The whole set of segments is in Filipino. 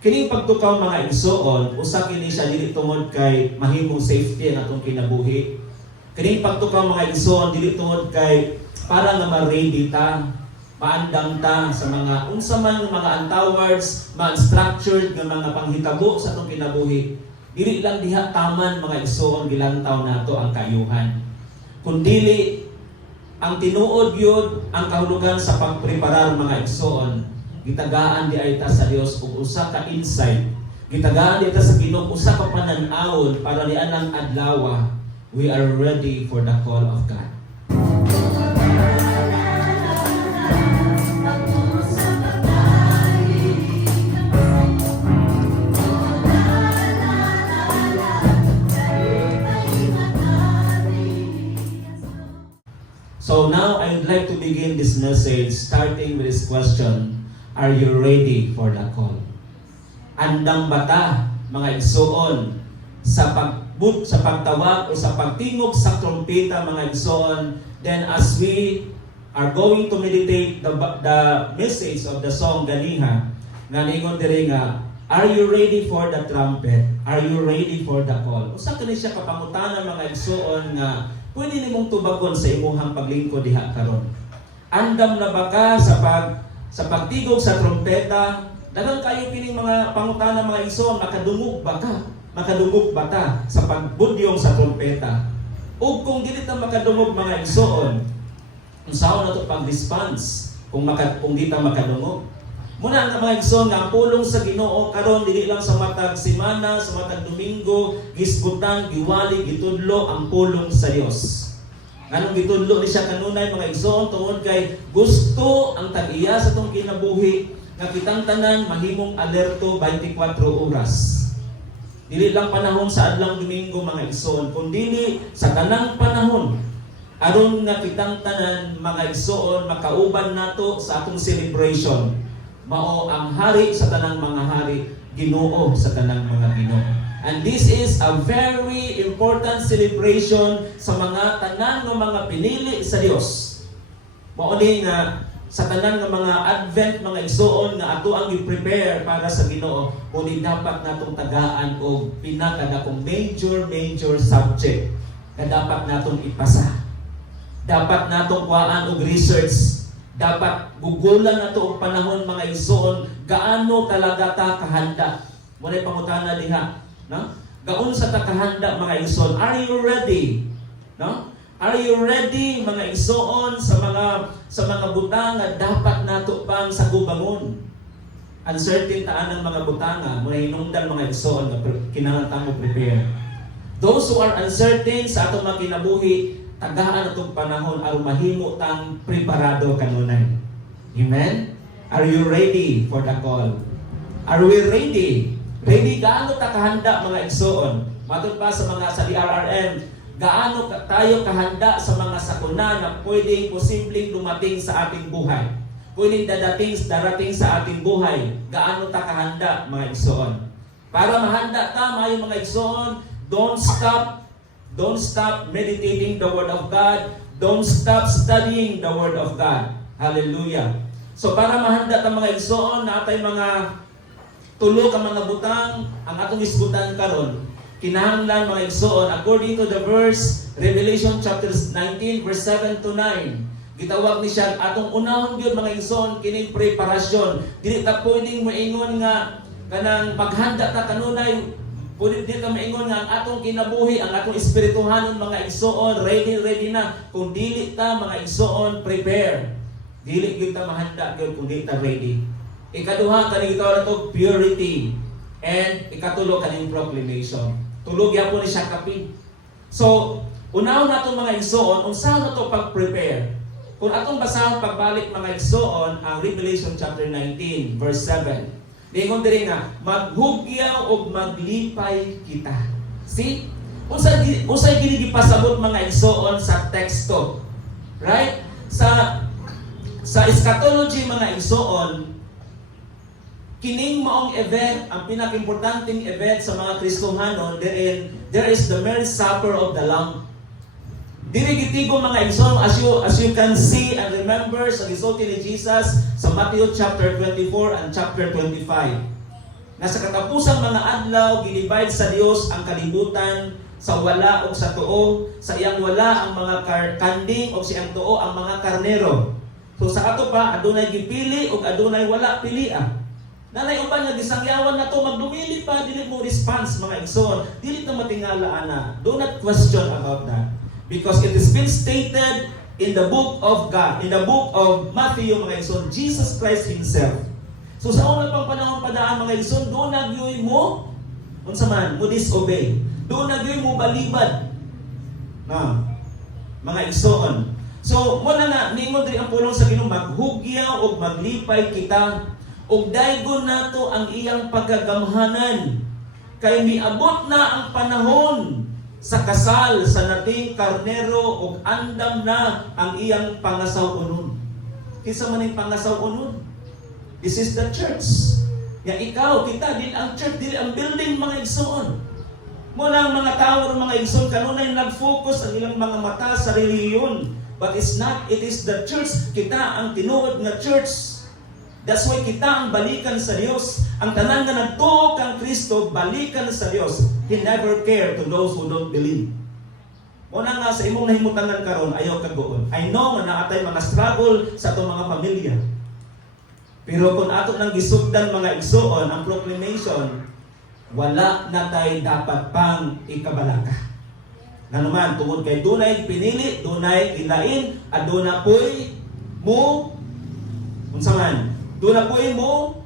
Kining pagtukaw mga igsoon, usa kini siya dili tungod kay mahimong safety ang atong kinabuhi. Kining pagtukaw mga igsoon dili tungod kay para nga ma-ready ta, maandam ta sa mga unsa man mga antawards, mga structured nga mga panghitabo sa atong kinabuhi. Dili lang diha taman mga igsoon gilantaw nato ang kayuhan. Kundili ang tinuod yun ang kahulugan sa pagpreparar mga igsoon. Gitagaan di ay ta sa Dios ug usa ka insight. Gitagaan di ta sa Ginoo usa ka panan-awon para di anang adlaw we are ready for the call of God. So now I would like to begin this message starting with this question. Are you ready for the call? Andam bata mga igsoon sa pagtawag o sa pagtingog sa trompeta mga igsoon. Then as we are going to meditate the message of the song ganiha nga ningon diri nga, are you ready for the trumpet? Are you ready for the call? Usa kani siya kapangutanan mga igsoon nga pwede nimong tubagon sa imuhang paglingkod diha karon. Andam na ba ka sa pagtigog sa trompeta? Daghang kayo kining mga pangutana mga igsoon, makadungog ba ka? Makadungog ba ta sa pagbudyong sa trompeta? O kung dili ta makadungog mga igsoon, unsaon nato pag-response kung di ta makadungog? Muna ang mga igsoon nga ang pulong sa Ginoo karon dili lang sa matag semana, sa matag Domingo, gisgutan, giwali, gitudlo ang pulong sa Dios. Nganong gitudlo ni siya kanunay mga igsoon tungod kay gusto ang tag-iya sa tong kinabuhi nga kitang tanan mahimong alerto 24 oras. Dili lang panahon sa adlang Domingo mga igsoon, kundi sa tanang panahon aron nga kitang tanan mga igsoon makauban nato sa atong celebration. Mao ang hari sa tanang mga hari, Ginoo sa tanang mga Ginoo. And this is a very important celebration sa mga tanan ng mga pinili sa Dios. Mao ni nga sa tanan ng mga Advent mga igsoon nga ato ang i-prepare para sa Ginoo, kundi dapat natong tagaan og pinakadakong major subject na dapat natong ipasa. Dapat natong kuhaan og research. Dapat gugulan nato og panahon mga igsoon gaano talaga ta kahanda. Munay pangutana diha, no? Gaun sa ta kahanda mga igsoon? Are you ready? No? Are you ready mga igsoon sa mga butang nga dapat nato pang sagubangon? Uncertain taan ang mga butanga, muna hinungdan mga igsoon nga kinahanglan ta mo prepare. Those who are uncertain sa atong mga kinabuhi, tagaan atong panahon aron mahimo tang preparado kanunay. Amen? Are you ready for the call? Are we ready? Ready gaano ta kahanda mga igsoon? Matod pa sa mga sa DRRM, gaano tayo kahanda sa mga sakuna na pwedeng posibleng dumating sa ating buhay? Pwedeng darating sa ating buhay. Gaano ta kahanda mga igsoon? Para mahanda ta mga igsoon, don't stop meditating the Word of God. Don't stop studying the Word of God. Hallelujah. So para mahanda ta mga igsoon na atay mga tulo ka mga butang ang atong isgutan karon, kinahanglan mga igsoon according to the verse Revelation chapter 19 verse 7 to 9. Gitawag ni siya atong unahon gyud mga igsoon kining preparasyon. Dili ta pwedeng moingon nga kanang paghanda ta kanunay. Pwede din ka maingon nga ang atong kinabuhi, ang atong espirituhanon mga igsoon, ready na. Kung dili ta mga igsoon, prepare. Dili gyud ta mahanda gyud kung dili ta ready. Ikaduha kaning gitawag nato purity, and ikatulo kaning proclamation. Tulog gyapon ni siya kapi. So, unahon nato mga igsoon, unsa nato pag-prepare? Kung atong basahon pagbalik mga igsoon ang Revelation chapter 19 verse 7. Ningon diri nga maghugyaw og maglipay kita. See? Unsay gini gipasabot mga igsoon sa teksto. Right? Sa eschatology mga igsoon, kining maong event, ang pinaka-importanting event sa mga Kristohanon, there is the marriage supper of the Lamb. Dili gitigo mga igsoon, as you can see and remember sa gisulti ni Jesus sa Matthew chapter 24 and chapter 25. na sa katapusang mga adlaw gilibay sa Dios ang kalibutan sa wala o sa tuo, sa iyang wala ang mga kanding o sa iyang tuo ang mga karnero. So sa ato pa adunay gipili o adunay wala pilia. Nanay uban nga gisangyawan na to magdumili pa dili mo response mga igsoon. Dili ta matingala ana. Do not question about that because it is been stated in the book of God, in the book of Matthew mga igsoon, Jesus Christ himself. So sa una pang panahon padaan mga igsoon, do nagyoy mo unsa man mo disobey. Do nagyoy mo balibad. Na mga igsoon. So mo na ningon diri ang pulong sa Ginoo maghugyaw og maglipay kita og daygon nato ang iyang pagagamhanan kay miabot na ang panahon sa kasal sa nating karnero ug andam na ang iyang pangasaw-unon. Kinsa man ang pangasaw-unon? This is the church. Ya ikaw, kita din ang church, din ang building mga igsoon. Mula ang mga tao mga igsoon kanunay nag-focus ang ilang mga mata sa reliyon. But it's not, it is the church. Kita ang tinuod nga church. That's why kita ang balikan sa Dios. Ang tanan nga nagtuo kang Kristo, balikan sa Dios. He never cared to those who don't believe. Muna nga sa imong nahimutangan karon ayaw kagoon. I know nga naatay mga struggle sa itong mga pamilya. Pero kung ato nang gisugdan mga igsoon, ang proclamation, wala na tayo dapat pang ikabalaka. Na naman, tungod kay dunay pinili, dunay ilain, aduna po'y mo, unsa man, duna po'y mo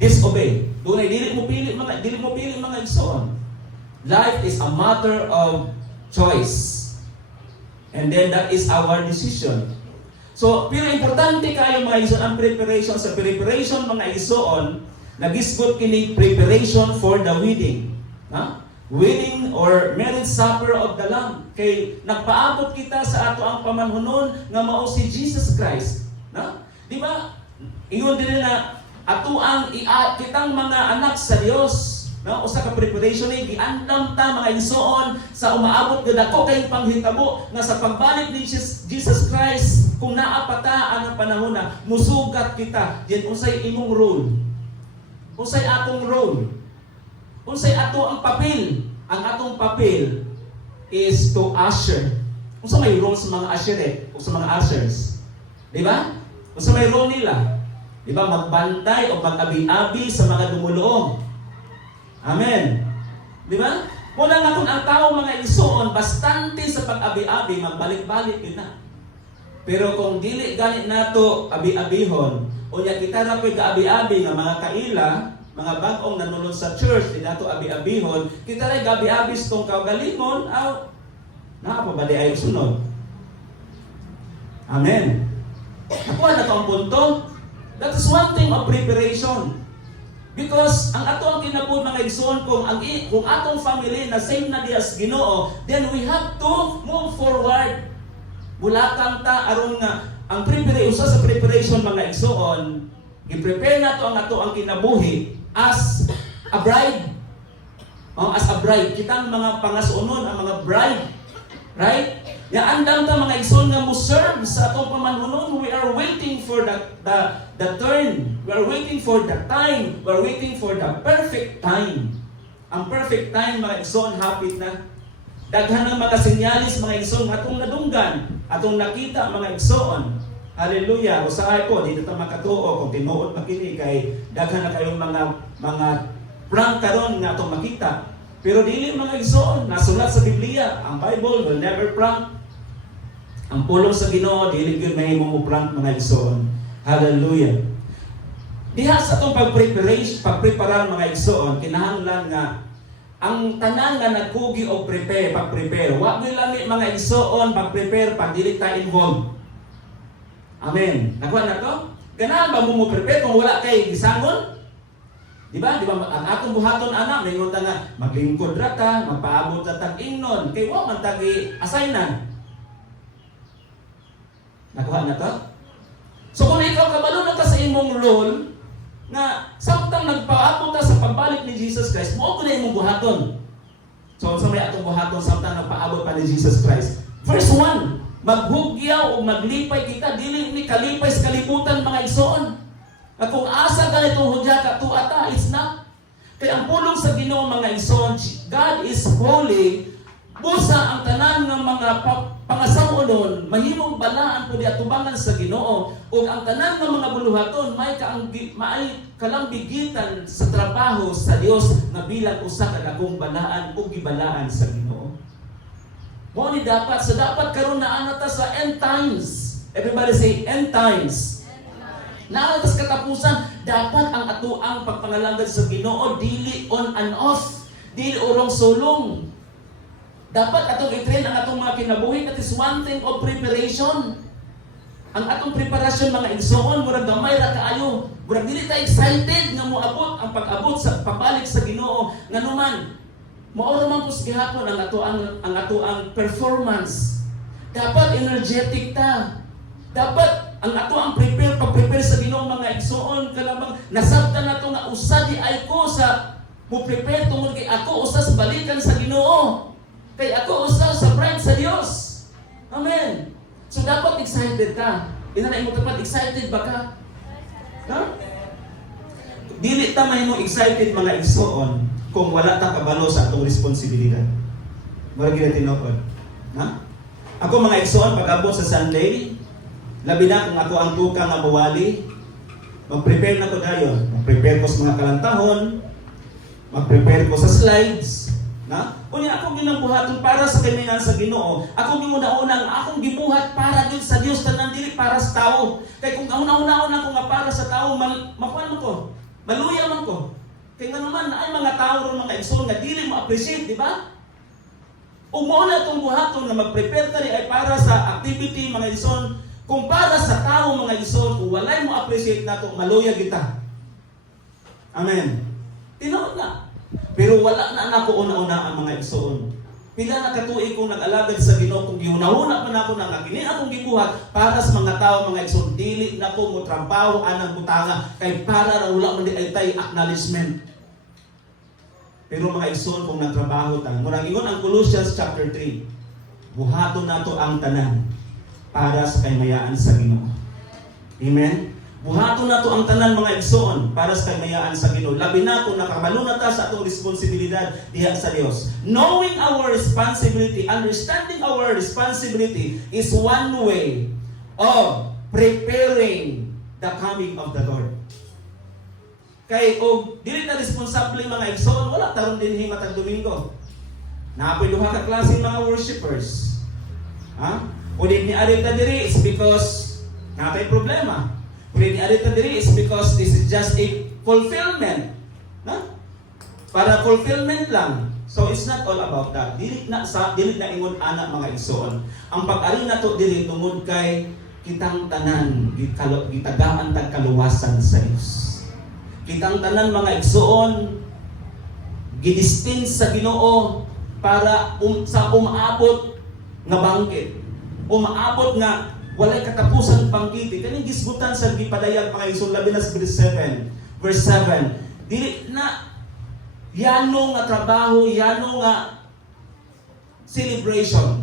disobey. Dunay dili mo pili mga igsoon. Life is a matter of choice. And then that is our decision. So, pero importante kayo mga igsoon ang preparation sa preparation mga igsoon, nagisgot kini preparation for the wedding. Ha? Wedding or marriage supper of the Lamb. Kay nagpaabot kita sa ato ang pamanhunon nga mao si Jesus Christ. Na? Di ba? Ingon din na ato ang kitang mga anak sa Dios. No? Usa ka preparation ni giandam ta mga igsoon sa umaabot nga dako kay panghitabo nga sa pagbalik ni Jesus Christ kung naa pa ta ang panahon na musugat kita. Diyan unsay imong role? Unsay atong role? Unsay ato ang papel? Ang atong papel is to usher. Unsa may role sa mga usherette o sa mga ushers? Di ba? Unsa may role nila? Di ba? Magbantay o mag-abi-abi sa mga dumuluong. Amen. Di ba? Mula nga kung ang tao mga igsoon, bastante sa pag-abi-abi, magbalik-balik yun na. Pero kung dili ganit nato abi-abihon, o niya kita na po'y ka-abi-abi nga mga kaila, mga bagong nanulong sa church, di nato abi-abihon, kita rin gabi-abi sa itong kaugalingon, nakapabali ay sunod. Amen. Nakuha na ito ang punto. That is one thing of preparation. Because ang ato ang kinapod mga igsoon, kung atong family na same na dias Ginoo, then we have to move forward. Bulakang ta aron nga ang preparation sa preparation mga igsoon, i-prepare nato ang ato ang kinabuhi as a bride. As a bride, kitang mga pangasunon ang mga bride. Right? Ya andam ta mga igsoon nga mo serve sa atong pamanhunon. We are waiting for the turn. We are waiting for the time. We are waiting for the perfect time. Ang perfect time mga igsoon hapit na. Daghan ng mga senyalis mga igsoon atong nadunggan, atong nakita mga igsoon. Hallelujah. Usahay ko dito ta makatuo kung tinuod makini kay daghan na kayong mga prank karon nga atong makita. Pero dili mga igsoon, nasulat sa Biblia, ang Bible will never prank. Ang pulong sa Ginoo dili gyud mahimo mo prank mga igsoon. Hallelujah. Diha sa atong pagprepare mga igsoon, kinahanglan nga ang tanan nga nagkugi og pag-prepare, wa gyud lami mga igsoon pag-prepare pag dili ta involved. Amen. Nakuha na to? Ganahan ba mo prepare kung wala kay gisangon? Di ba? Ang atong buhaton anak, may ngunta nga, maglingkod rata, magpaabot sa tag-ingnon, kay wa man tag-assignan. Nakuha na to? So kung ikaw kabalo na ka sa imong role, na samtang nagpaabot ka sa pagbalik ni Jesus Christ, mo ko na imong buhaton. So sa may atong buhaton, samtang nagpaabot pa ni Jesus Christ. First one, maghugyaw o maglipay kita, dili ni kalipay sa kalibutan mga igsoon. At kung asa ka nitong hudya ka, tuata, it's not. Kaya ang pulong sa Ginoo mga igsoon, God is holy. Busa ang tanan ng mga pangasamunon, mahimong balaan po di atubangan sa Ginoo. O ang tanan ng mga buluhaton, may kalambigitan sa trabaho sa Dios na bilang usa ka dagong balaan o gibalaan sa Ginoo. Mo ni dapat, so dapat karon na anata sa end times. Everybody say end times. Naatas katapusan, dapat ang atuang pagpangalangad sa Ginoo dili on and off, dili urong sulong. Dapat atong i-train ang atong mga kinabuhi, that is one thing of preparation. Ang atong preparasyon mga igsoon, murag gamay ra kaayo. Murag dili ta excited nga moabot ang pag-abot sa pabalik sa Ginoo. Nganuman, mao ra man pus gihapon ang atuang performance. Dapat energetic ta. Dapat ang atuang pag-prepare sa Ginoo mga igsoon kalabang nasabtan nato nga usa di ay ko sa mo prepare tungod kay ako usa sa balikan sa Ginoo. Kay ako usa sa bride sa Dios. Amen. So dapat excited ka. Inanay mo dapat excited ba ka? Ha? Dili ta mahimo excited mga igsoon kung wala ta kabalo sa atong responsibilidad. Mura gyud tinuod. Ha? Ako mga igsoon pag-abot sa Sunday, labi na kung ako ang tukang nga mawali, mag-prepare na ko dayon. Mag-prepare ko sa mga kalantahon, mag-prepare ko sa slides, na? Unya akong ginambuhaton para sa kanilang sa Ginoo. Akong gimunauna ang akong gibuhat para gyud sa Dios tanan dili para sa tao. Kay kung una-una ako nga para sa tao, makuan mo ko. Maluya man ko. Kay nga naman ay mga tao ron mga igsoon nga dili mo appreciate, di ba? Ug mao na tong buhaton nga mag-prepare tani ay para sa activity mga igsoon. Kung para sa tao mga igsoon, kung walay mo appreciate nato, maluya kita. Amen. Tinuod na. Pero wala na nako una-una ang mga igsoon. Pila na katuig kong nag-alagad sa Ginoo kung gihunahuna pa nako nang kini akong gibuhat para sa mga tao mga igsoon, dili nako mo trabaho anang butanga kay para ra wala man di ay tay acknowledgement. Pero mga igsoon kung nagtrabaho ta, murag ingon ang Colossians chapter 3. Buhaton nato ang tanan para sa kahimayaan sa Ginoo. Amen. Buhaton nato ang tanan mga igsoon para sa kahimayaan sa Ginoo. Labi na kung nakabalo na ta sa atong responsibilidad diha sa Dios. Knowing our responsibility, understanding our responsibility is one way of preparing the coming of the Lord. Kay og dili ta responsable mga igsoon, wala taron din matag Domingo. Napoy duha ka klase mga worshipers. Ha? O di ni arita diri is because natay problema. Kung arita diri is because this is just a fulfillment. No? Para fulfillment lang. So it's not all about that. Dili na ingon ana mga igsoon. Ang pag-ari nato dili tungod kay kitang tanan gitagaan tag kaluwasan sa Dios. Kitang tanan mga igsoon gidestin sa Ginoo para sa umaabot nga bangkit. Umaabot nga walay katapusan pangkiti. Kaning gisgutan sa gipadayag mga igsoon labi na sa verse 7. Dili na yano nga trabaho, yano nga celebration.